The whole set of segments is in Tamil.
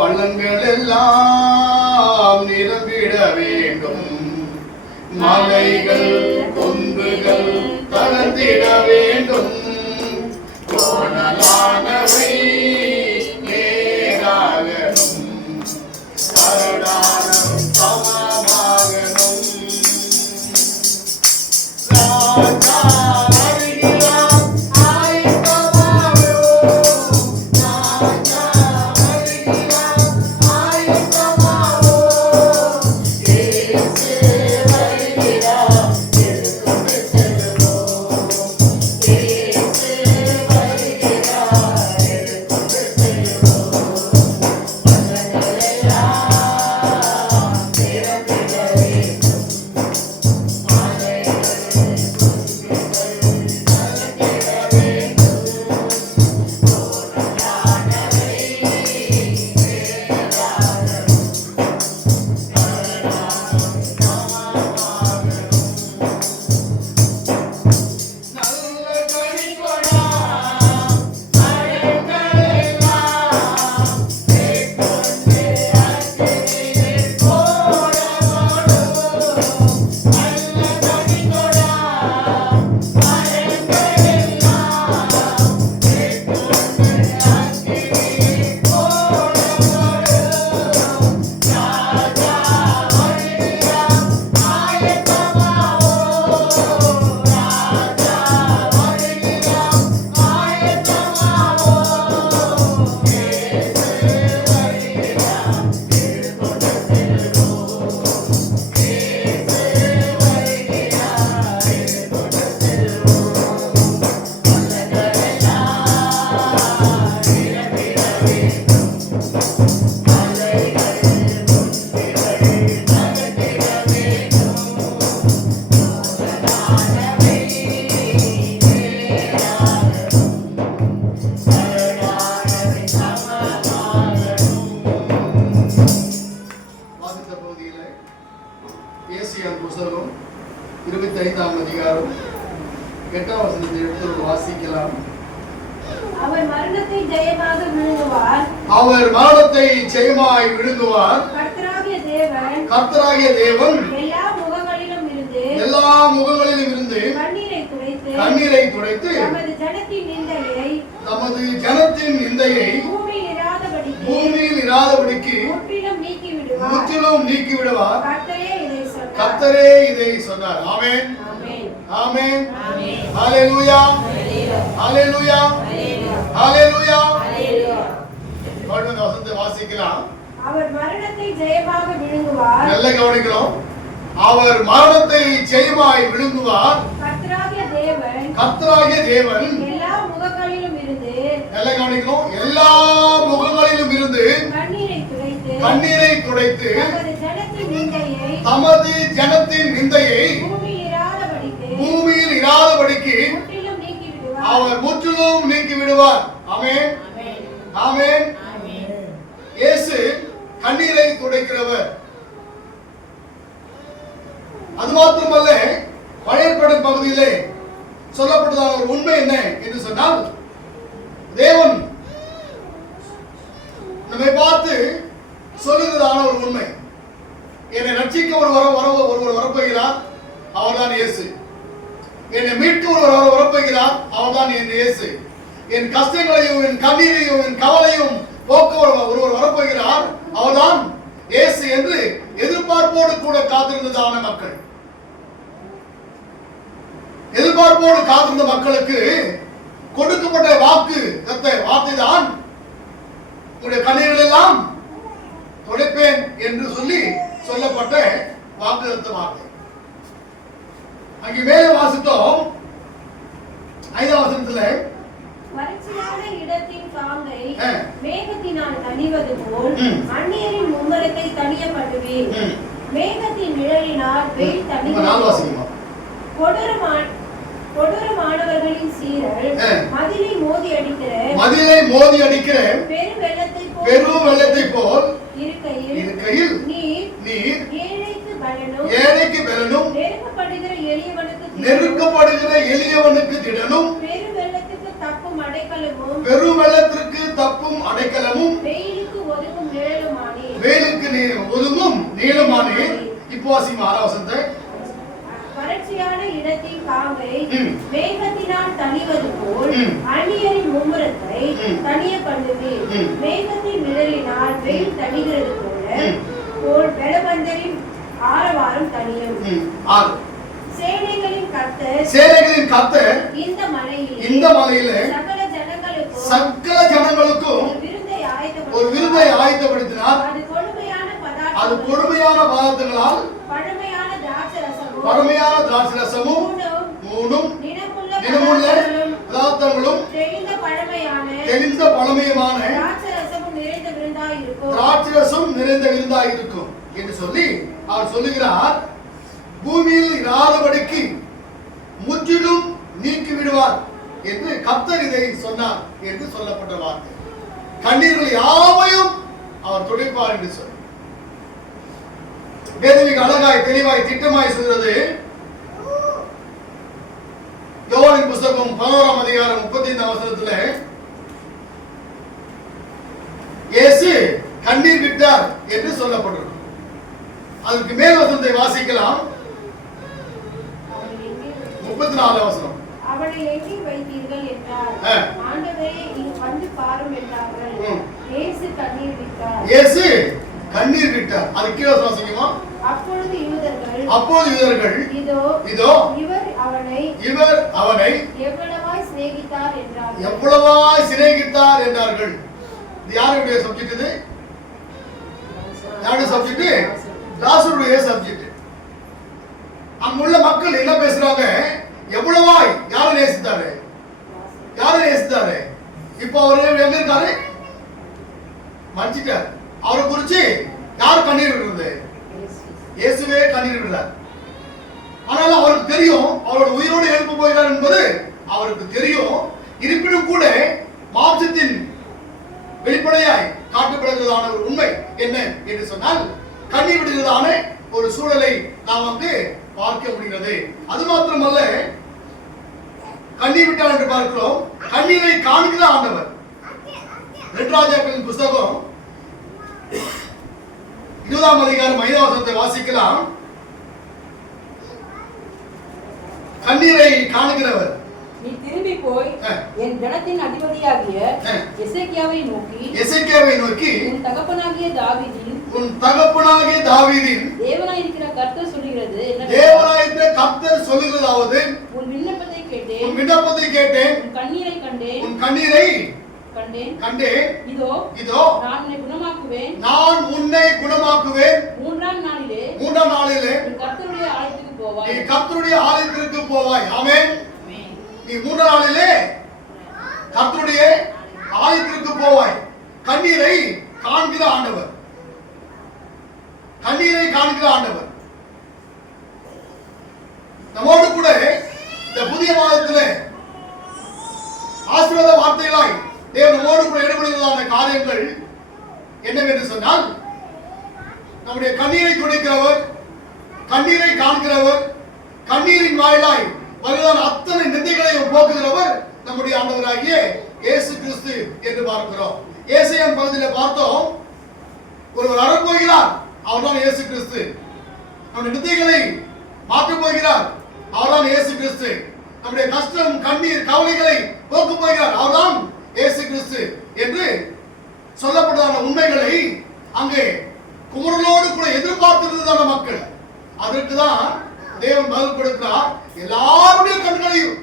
பள்ளங்கள் எல்லாம் நிரம்பிட வேண்டும், மலைகள் குன்றுகள் தளர்ந்திட வேண்டும், கோணலானவை நேராகணும், கரடானம் சமமாகணும். ராஜா புத்தகம் 25ஆம் அதிகாரம் 8ஆம் வசனத்தை எடுத்து வாசிக்கலாம். அவர் மரணத்தை ஜெயமாக விழுங்குவார், அவர் மரணத்தை ஜெயமாய் விழுங்குவார். கர்த்தராகிய தேவன் எல்லா முகங்களிலும் இருந்து கண்ணீரை துடைத்து தமது ஜனத்தின் நிந்தையை பூமியில் இராதபடிக்கு முற்றிலும் நீக்கி விடுவார். கர்த்தரே இதை சொன்னார். ஆமென், ஆமென், ஹல்லேலூயா, ஹல்லேலூயா, ஹல்லேலூயா. தொடர்ந்து வசனத்தை வாசிக்கலாம். அவர் மரணத்தை ஜெயமாக விழுங்குவார். நல்லா கவனிக்கிறோம். அவர் மரணத்தை ஜெயமாய் விழுங்குவார். கர்த்தராகிய தேவன் எல்லா முகங்களிலும் இருந்து, நல்லா கவனிக்கிறோம், எல்லா முகங்களிலும் இருந்து கண்ணீரை துடைத்து தமது ஜனத்தின் நிந்தையை பூமியில் இராதபடிக்கு அவர் முற்றிலும் நீக்கி விடுவார். ஆமென், ஆமென். இயேசு கண்ணீரை துடைக்கிறவர். அது மாத்திரமல்ல, பழைய ஏற்பாடு பகுதியிலே சொல்லப்பட்டதான ஒரு உண்மை என்ன என்று சொன்னால், தேவன் நம்மை பார்த்து சொல்லுகிறதான ஒரு உண்மை, என்னை ரட்சிக்க ஒருவர் வரப்போகிறார், அவர்தான் இயேசு. என்னை மீட்க ஒருவர் வரப்போகிறார், அவர்தான் என் இயேசு. என் கஷ்டங்களையும் என் கண்ணீரையும் என் கவலையும் போக்க ஒருவர் வரப்போகிறார், அவர்தான் இயேசு என்று எதிர்பார்ப்போடு கூட காத்திருந்ததான மக்கள், எதிர்பார்ப்போடு காத்திருந்த மக்களுக்கு கொடுக்கப்பட்ட வார்த்தை தான், உங்களுடைய கண்ணீர்கள் எல்லாம் துடைப்பேன் என்று சொல்லப்பட்ட வாக்குத்தத்த வார்த்தை. அங்கே மேலே வாசித்தோம் 5ஆம் வசனத்துல, வறட்சியான இடத்தின் காங்கை மேகத்தினால் தணிவது போல் அந்நியரின் மும்மரத்தை தணிய பண்ணுவீர். மேகத்தின் நிழலினால் வெயில் தணிந்து கொடூரமானவர்களின் சீரல் மதிலை மோதி அடிக்கிற பெரும் வெள்ளத்தை போல் இருக்கையில் நீர் ஏழைக்கு பலனும் நெருக்கப்படுகிற எளியவனுக்கு திடனும் பெரும் வெள்ளத்திற்கு தப்பும் அடைக்கலமும் வெயிலுக்கு ஒதுக்கும் நிழலும் வாசிமா 6 வசனத்தை. வறட்சியான இடத்தின் காவை மேகத்தினால் தணிவது போல் அந்நியரின் மும்முரத்தை தணிய பண்ணுவேன். மேகத்தின் நிழலினால் வெயில் தணிகிறது போல் வெளபந்தரின் ஆரவாரம் தணியும். சேனைகளின் கர்த்தர் இந்த மலையிலே சகல ஜனங்களுக்கும் ஒரு விருந்தை ஆயத்தப்படுத்தினார். அது கொழுமையான பதார்த்தங்களால் பழமையான திராட்சை ரசமும் மூணும் நினமுள்ள பதார்த்தங்களும் தெளிந்த பழமையான திராட்சை ரசம் நிறைந்த விருந்தாய் இருக்கும் என்று சொல்லி அவர் சொல்லுகிறார். பூமியில் இராதபடிக்கு முற்றிலும் நீக்கி விடுவார் என்று கர்த்தர் இதை சொன்னார் என்று சொல்லப்பட்ட வார்த்தை. கண்ணீர்கள் யாவையும் அவர் துடைப்பார் என்று சொன்னார். வேதமிக அழகாய் தெளிவாய் திட்டமாய் சொல்கிறது. யோவானின் புத்தகம் 11ஆம் அதிகாரம் 35ஆம் வசனத்திலே இயேசு கண்ணீர் விட்டார் என்று சொல்லப்பட்டிருக்கு. அதற்கு மேல் வசனத்தை வாசிக்கலாம். 34ஆம் வசனம். அவனை எண்ணி வைத்தீர்கள் என்றார். ஆண்டவரே இங்கு வந்து பாரும் என்றார்கள். இயேசு கண்ணீர் விட்டார். இயேசு கண்ணீர் விட்டார். அது கீழே வாசிக்குமா? அப்பொழுது யூதர்கள் இதோ இவர் அவனை எவ்வளவாய் சிநேகித்தார் என்றார்கள். இது யாருடைய சப்ஜெக்ட்? இது யாருடைய சப்ஜெக்ட்? லாசருடைய சப்ஜெக்ட். அங்குள்ள மக்கள் என்ன பேசுறாங்க? எவ்வளவாய் யாரை நேசித்தாரு? இப்ப அவரு எங்க இருக்காரு? மன்னிச்சிட்டார். அவரை குறிச்சு யார் கண்ணீர் விடுறது? இயேசுவே கண்ணீர் விடுறார். ஆனால் அவருக்கு தெரியும் அவரோட உயிரோடு எழுப்ப போகிறார் என்பது அவருக்கு தெரியும். இருப்பினும் கூட மாம்சத்தின் வெளிப்படையாய் காட்டப்படுகிறதான ஒரு உண்மை என்ன என்று சொன்னால் கண்ணீர் விடுகிறதான ஒரு சூழலை நாம் வந்து பார்க்க முடிகிறது. அது மாத்திரமல்ல, கண்ணீர் விட்டார் என்று பார்க்கிறோம். கண்ணீரை காண்கிற ஆண்டவர். 2 ராஜாக்களின் புத்தகம் 20ஆம் அதிகாரம் 5ஆம் வசனத்தை வாசிக்கலாம். கண்ணீரை காண்கிறவர். நீ திரும்பி போய் என் ஜனத்தின் அதிபதியாகிய எசேக்கியாவை நோக்கி உன் தகப்பனாகிய தாவீதின் தேவனாயிருக்கிற கர்த்தர் சொல்லுகிறது உன் விண்ணப்பத்தை கேட்டேன் உன் கண்ணீரை கண்டேன். இதோ நான் உன்னை குணமாக்குவேன். 3ஆம் நாளிலே நீ கர்த்தருடைய ஆலயத்திற்கு போவாய். ஆமென். நீ 3ஆம் நாளிலே கர்த்தருடைய ஆலயத்திற்கு போவாய். கண்ணீரை காண்கிற ஆண்டவர். நம்மோடு கூட இந்த புதிய மாதத்திலே ஆசீர்வாத வார்த்தைகளாய் தேவன் நம்மோடு கூட ஈடுபடுகிறதான காரியங்கள் என்னவென்று சொன்னால், நம்முடைய கண்ணீரை துடைக்கிறவர், கண்ணீரை காண்கிறவர், கண்ணீரின் வாயிலாய் வருகிறான் அத்தனை நிந்தைகளையும் போக்குகிறவர் நம்முடைய ஆண்டவராகிய இயேசு கிறிஸ்து என்று பார்க்கிறோம். ஏசாயாவின் பகுதியில் பார்த்தோம், ஒருவர் வரப்போகிறார், அவர்தான் இயேசு கிறிஸ்து. நம்முடைய நிந்தைகளை மாற்றப் போகிறார், அவர்தான் இயேசு கிறிஸ்து. நம்முடைய கஷ்டம், கண்ணீர், கவலைகளை போக்கப் போகிறார், அவர்தான் இயேசு கிறிஸ்து என்று சொல்லப்பட்டதான உண்மைகளை அங்கே குமரலோடு கூட எதிர்பார்த்திருந்ததான மக்கள், அதற்கு தான் தேவன் பதில் கொடுக்கிறார். எல்லாருடைய கண்களையும்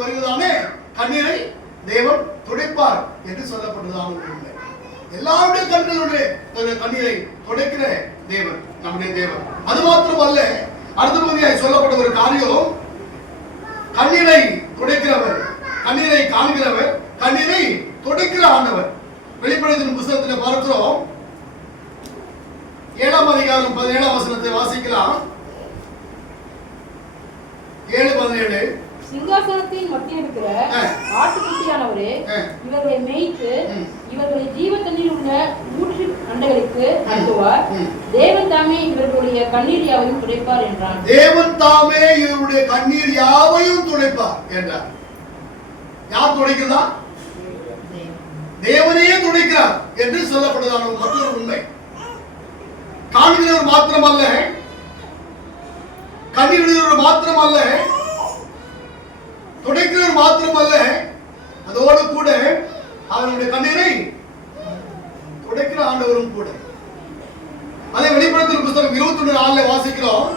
வருகிறதானே கண்ணீரை தேவன் துடைப்பார் என்று சொல்லப்பட்டதான உண்மை. எல்லாருடைய கண்களுடைய கண்ணீரை துடைக்கிற தேவன் நம்முடைய தேவன். அது மாத்திரமல்ல, அடுத்த பகுதியாய் சொல்லப்பட்ட ஒரு காரியம், கண்ணீரை துடைக்கிறவர், கண்ணீரை காண்கிறவர், கண்ணீரை துடைக்கிற ஆண்டவர். வெளிப்படுத்தின புத்தகத்தில் பார்க்கிறோம். 7ஆம் அதிகாரம் 17ஆம் வசனத்தை வாசிக்கலாம். 7:17. சிங்காசனத்தின் மத்தியில் இருக்கிற ஆட்டுக்குட்டியானவரே, இவர்களை மேய்த்து இவர்களை ஜீவ தண்ணீர் உள்ள ஊற்று அண்டைகளுக்கு அனுப்புவார். தேவன் தாமே இவர்களுடைய கண்ணீர் யாவையும் துடைப்பார் என்றான். தேவன் தாமே இவருடைய கண்ணீர் யாவையும் துடைப்பார் என்றார். யார் துடைக்கிறதா? தேவனையே துடைக்கிறார் என்று சொல்லப்படுவதான மற்றொரு உண்மை. காண்கிறவர் மாத்திரமல்ல, கண்ணீர் விடுகிறவர் மாத்திரமல்ல, துடைக்கிறவர் மாத்திரமல்ல, அதோடு கூட அவனுடைய கண்ணீரை துடைக்கிற ஆண்டவரும் கூட. அதே வெளிப்படுத்தல் புத்தகம் 21:4 வாசிக்கிறோம்.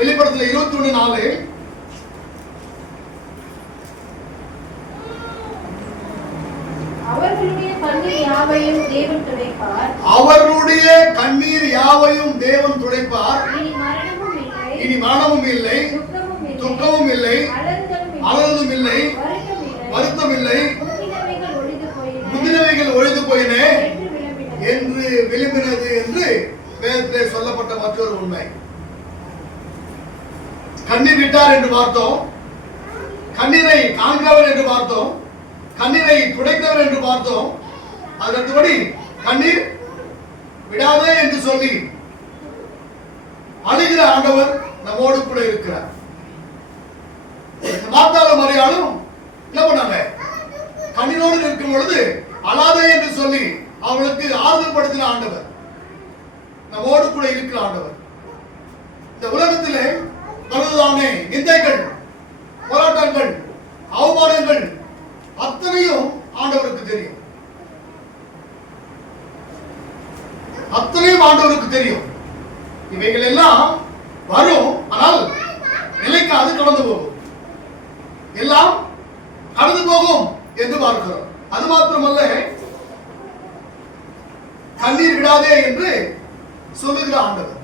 வெளிப்படுத்தல் 21:4 அவர்களுடைய கண்ணீர் யாவையும் தேவன் துடைப்பார். அவருடைய கண்ணீர் யாவையும் தேவன் துடைப்பார். இனி மரணமும் இல்லை, துக்கமும் இல்லை, அலறுதலும் இல்லை, வருத்தம் இல்லை, முந்தினவைகள் ஒழிந்து போயின என்று விளம்பினது என்று வேதத்திலே சொல்லப்பட்ட மற்றொரு உண்மை. கண்ணீர் விட்டார் என்று பார்த்தோம், கண்ணீரை காண்கிறவர் என்று பார்த்தோம், கண்ணீரை துடைத்தவர் என்று பார்த்தோம். அதற்குபடி கண்ணீர் விடாதே என்று சொல்லி அழுகிற ஆண்டவர் நம்மோடு கூட இருக்கிறார். மாத்தாலும் மரியாளும் என்ன பண்ணாங்க? கண்ணீரோடு இருக்கும் பொழுது அழாதே என்று சொல்லி அவளுக்கு ஆறுதல் படுத்தின ஆண்டவர் நம்மோடு கூட இருக்கிற ஆண்டவர். இந்த உலகத்திலே பலதானே நிந்தைகள், போராட்டங்கள், அவமானங்கள் அத்தனையும் ஆண்டவருக்கு தெரியும். அத்தனையும் ஆண்டவருக்கு தெரியும். இவைகள் எல்லாம் வரும், ஆனால் நிலைக்காது, கடந்து போகும். எல்லாம் கடந்து போகும் என்று பார்க்கிறோம். அது மாத்திரமல்ல, கண்ணீர் விடாதே என்று சொல்லுகிற ஆண்டவர்.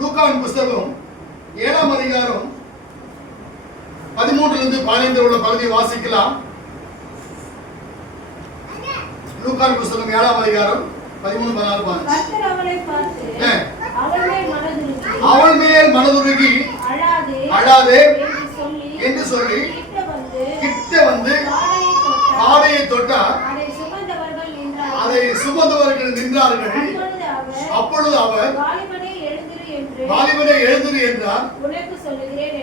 லூக்காவின் புஸ்தகம் 7ஆம் அதிகாரம் 13-15 உள்ள பகுதியை வாசிக்கலாம். லூக்காவின் புஸ்தகம் 7ஆம் அதிகாரம் 13-14 அவள் மேல் மனதுருகி அழாதே என்று சொல்லி கிட்ட வந்து ஆடையை தொட்டார். அதை சுமந்தவர்கள் நின்றார்கள். அப்பொழுது அவர் வாலிபனே எழுந்திரு என்றார். உனக்கு சொல்லுகிறேன்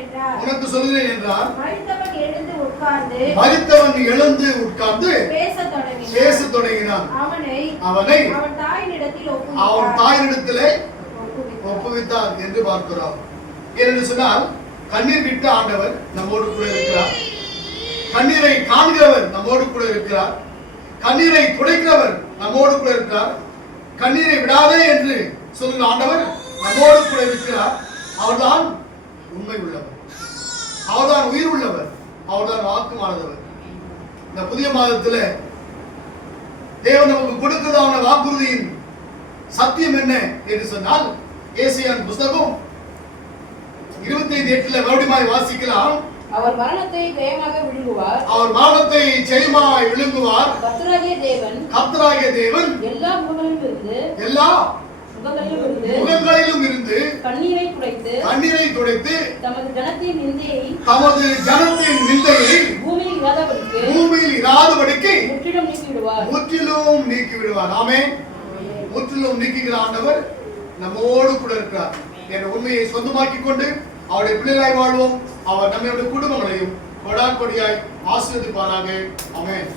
என்றார். மரித்தவன் எழுந்து உட்கார்ந்து பேசத் தொடங்கினான். அவனை அவன் தாயினிடத்திலே ஒப்புவித்தார் என்று பார்க்கிறோம். ஏனென்று சொன்னால், கண்ணீர் விட்ட ஆண்டவர் நம்மோடு கூட இருக்கிறார். கண்ணீரை காண்கிறவர் நம்மோடு கூட இருக்கிறார். கண்ணீரை துடைக்கிறவர் நம்மோடு கூட இருக்கிறார். கண்ணீரை விடாதே என்று சொல்லுகிற ஆண்டவர் நம்மோடு கூட இருக்கிறார். அவர்தான் உண்மை உள்ளவர், அவர்தான் உயிர் உள்ளவர், அவர்தான் வாக்குமானவர். இந்த புதிய மாதத்தில் தேவன் நமக்கு கொடுக்கிறதான வாக்குறுதியின் சத்தியம் என்ன என்று சொன்னால், ஏசாயாவின் புத்தகம் 25:8 மறுபடியும் வாசிக்கலாம். அவர் மரணத்தை ஜெயமாக விழுங்குவார். அவர் மரணத்தை ஜெயமாய் விழுங்குவார். கர்த்தராகிய தேவன் எல்லா முகங்களிலும் இருந்து கண்ணீரை துடைத்து தமது ஜனத்தின் நிந்தையை பூமியில் இராதபடிக்கு முற்றிலும் நீக்கி விடுவார். ஆமென். முற்றிலும் நீக்குகிற ஆண்டவர் நம்மோடு கூட இருக்கிறார். என்ற உண்மையை சொந்தமாக்கிக் கொண்டு அவருடைய பிள்ளைகளாய் வாழ்வோம். அவர் நம்முடைய குடும்பங்களையும் கொடாக்கொடியாய் ஆசீர்வதிப்பாராக. ஆமென்.